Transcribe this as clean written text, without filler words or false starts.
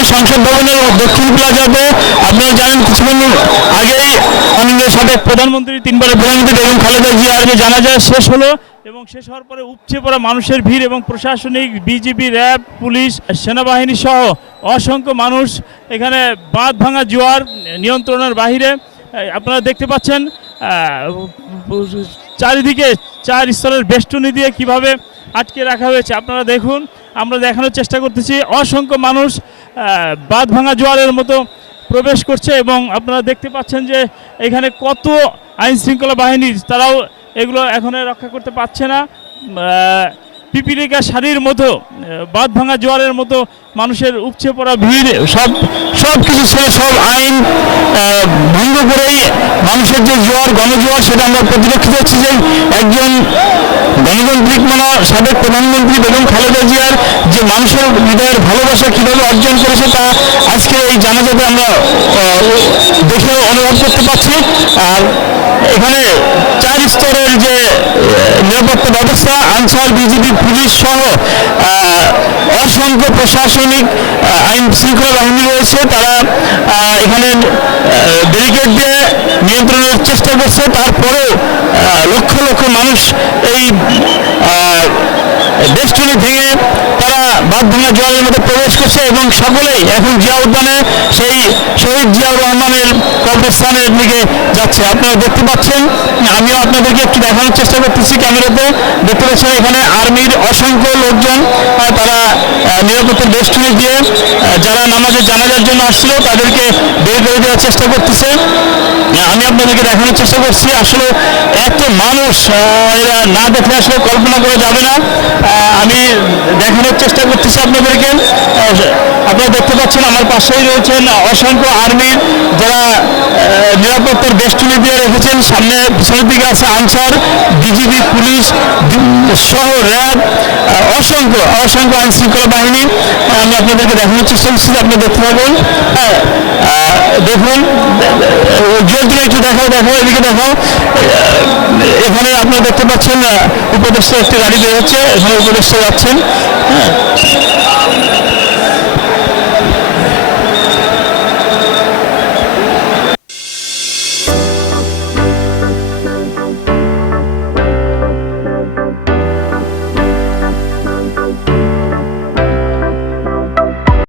রাজধানী সংসদ ভবনের দক্ষিণ প্লাজাতে আপনারা জানেন কিছুক্ষণ আগেই মাননীয় সাবেক প্রধানমন্ত্রী, তিনবারের প্রধানমন্ত্রী বেগম খালেদা জিয়ার যে জানাজা শেষ হলো এবং শেষ হওয়ার পরে উপচে পড়া মানুষের ভিড় এবং প্রশাসনিক বিজিবি, র্যাব, পুলিশ, সেনাবাহিনী সহ অসংখ্য মানুষ এখানে বাঁধ ভাঙা জোয়ার নিয়ন্ত্রণের বাহিরে। আপনারা দেখতে পাচ্ছেন চারিদিকে 4 স্তরের বেষ্টনী দিয়ে কিভাবে আটকে রাখা হয়েছে। আপনারা দেখুন, আমরা দেখানোর চেষ্টা করতেছি অসংখ্য মানুষ বাঁধ ভাঙা জোয়ারের মতো প্রবেশ করছে এবং আপনারা দেখতে পাচ্ছেন যে এখানে কত আইন শৃঙ্খলা বাহিনী, তারাও এগুলো এখন রক্ষা করতে পারছে না। পিপিলিকা শাড়ির মতো বাঁধ ভাঙা জোয়ারের মতো মানুষের উপচে পড়া ভিড়, সব কিছু ছেড়ে সব আইন ভঙ্গ করেই মানুষের যে জোয়ার, গণজোয়ার, সেটা আমরা পরিলক্ষিত হচ্ছে যে একজন গণতান্ত্রিক সাবেক প্রধানমন্ত্রী বেগম খালেদা জিয়ার যে মানুষের হৃদয়ের ভালোবাসা কীভাবে অর্জন করেছে তা আজকে এই জানাজাতে আমরা দেখে অনুভব করতে পারছি। আর এখানে 4 স্তরের যে নিরাপত্তা ব্যবস্থা, আনসার, বিজিবি, পুলিশ সহ অসংখ্য প্রশাসনিক আইন শৃঙ্খলা বাহিনী রয়েছে। তারা এখানে ব্যারিকেড দিয়ে নিয়ন্ত্রণের চেষ্টা করছে। তারপরেও লক্ষ লক্ষ মানুষ এই বেষ্টনী ভেঙে তারা বাঁধ ভাঙা জলের মধ্যে প্রবেশ করছে এবং সকলেই এখন জিয়া উদ্যানে সেই শহীদ জিয়াউর রহমানের কবরস্থানের দিকে যাচ্ছে। আপনারা দেখতে পাচ্ছেন, আমিও আপনাদেরকে একটু দেখানোর চেষ্টা করতেছি ক্যামেরাতে। দেখতে পাচ্ছেন এখানে আর্মির অসংখ্য লোকজন, তারা নিরাপত্তার বেষ্টনী দিয়ে যারা নামাজে জানাজার জন্য আসছিল তাদেরকে বের করে দেওয়ার চেষ্টা করতেছে। আমি আপনাদেরকে দেখানোর চেষ্টা করছি, আসলে এত মানুষ এরা না দেখলে আসলে কল্পনা করা যাবে না। আমি দেখানোর চেষ্টা করতেছি আপনাদেরকে। আপনারা দেখতে পাচ্ছেন আমার পাশেই রয়েছেন অসংখ্য আর্মির, যারা নিরাপত্তার বেষ্টনী দিয়ে রেখেছেন। সামনে পিছনের দিকে আছে আনসার, বিজিবি, পুলিশ সহ র্যাব, অসংখ্য আইন শৃঙ্খলা বাহিনী। আমি আপনাদেরকে দেখানোর চেষ্টা করছি, আপনি দেখতে পাবেন। দেখুন, জলদিকে একটু দেখাও, এদিকে দেখাও। এখানে আপনারা দেখতে পাচ্ছেন উপদেষ্টা একটি গাড়ি বের হচ্ছে, এখানে উপদেষ্টা যাচ্ছেন। হ্যাঁ,